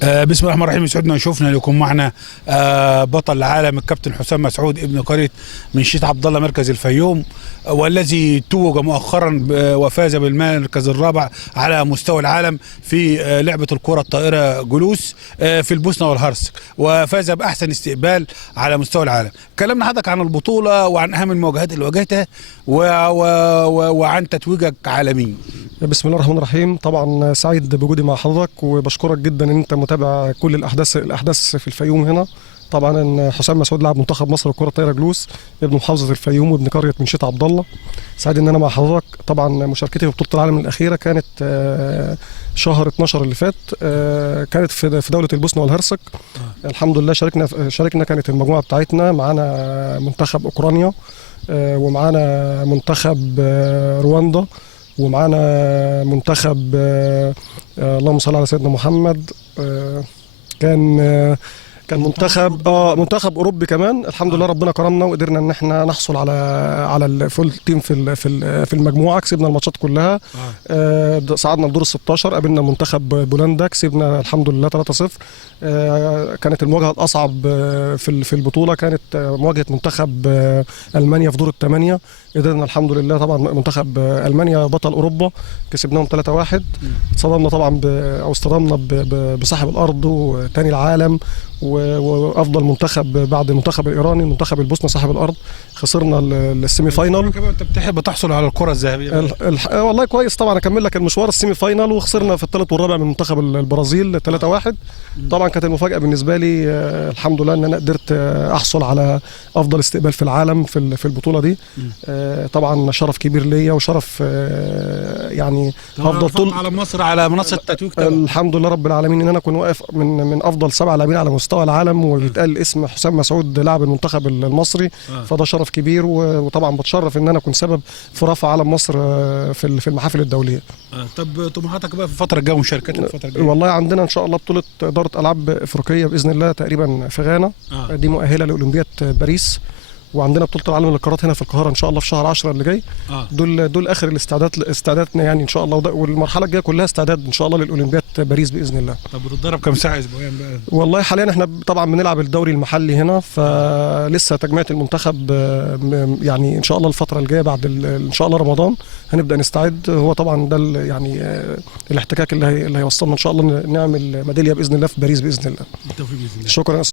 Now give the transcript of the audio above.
بسم الله الرحمن الرحيم. يسعدنا وشوفنا يكون معنا بطل العالم الكابتن حسام مسعود ابن قرية منشية عبد الله مركز الفيوم، والذي توج مؤخرا وفاز بالمركز الرابع على مستوى العالم في لعبة الكرة الطائرة جلوس في البوسنة والهرسك، وفاز بأحسن استقبال على مستوى العالم. كلمنا حضرتك عن البطولة وعن أهم المواجهات اللي واجهتها وعن تتويجك عالميا. بسم الله الرحمن الرحيم. طبعا سعيد بوجودي مع حضرتك، وبشكرك جدا ان انت متابع كل الاحداث في الفيوم هنا. طبعا حسام مسعود لاعب منتخب مصر للكره الطايره جلوس، ابن محافظه الفيوم وابن قريه منشية عبد الله. سعيد ان انا مع حضرتك. طبعا مشاركتي في بطوله العالم الاخيره كانت شهر 12 اللي فات، كانت في دوله البوسنه والهرسك. الحمد لله شاركنا كانت المجموعه بتاعتنا معانا منتخب اوكرانيا، ومعانا منتخب رواندا، ومعانا منتخب اللهم صل على سيدنا محمد، كان منتخب اوروبي كمان. الحمد لله ربنا كرمنا وقدرنا ان احنا نحصل على الفول تيم في المجموعه. كسبنا الماتشات كلها، صعدنا لدور ال16، قابلنا منتخب بولندا، كسبنا الحمد لله 3-0. كانت المواجهه الاصعب في البطوله كانت مواجهه منتخب المانيا في دور الثمانيه. قدرنا الحمد لله، طبعا منتخب المانيا بطل اوروبا، كسبناهم 3-1. اصطدمنا بصاحب الارض وثاني العالم وافضل منتخب بعد المنتخب الايراني، المنتخب البوسنه صاحب الارض. خسرنا السيمي فاينال. انت بتحب تحصل على الكره الذهبيه؟ والله كويس. طبعا اكمل لك المشوار. السيمي فاينال وخسرنا في الثالث والرابع من منتخب البرازيل 3-1. طبعا كانت المفاجاه بالنسبه لي الحمد لله ان انا قدرت احصل على افضل استقبال في العالم في البطوله دي. طبعا شرف كبير ليا وشرف يعني افضل طول على مصر على منصه التتويج. الحمد لله رب العالمين ان انا اكون واقف من افضل 7 لاعبين على مستوى العالم، وبيتقال اسم حسام مسعود لاعب المنتخب المصري. فده شرف كبير، وطبعا بتشرف ان انا اكون سبب في رفع علم مصر في المحافل الدوليه. طب طموحاتك بقى في الفتره الجايه ومشاركتك في الفتره الجايه؟ والله عندنا ان شاء الله بطوله اداره العاب افريقيه باذن الله تقريبا في غانا. دي مؤهله لاولمبياد باريس. وعندنا بطوله العالم للقارات هنا في القاهره ان شاء الله في شهر 10 اللي جاي. دول اخر استعداداتنا يعني ان شاء الله، والمرحله الجايه كلها استعداد ان شاء الله للاولمبياد باريس باذن الله. طب بتتدرب كم ساعه اسبوعيا بقى؟ والله حاليا احنا طبعا بنلعب الدوري المحلي هنا، فلسه تجميع المنتخب يعني ان شاء الله الفتره الجايه بعد ان شاء الله رمضان هنبدا نستعد. هو طبعا ده يعني الاحتكاك اللي هيوصلنا ان شاء الله نعمل ميداليه باذن الله في باريس باذن الله. بالتوفيق باذن الله. شكرا.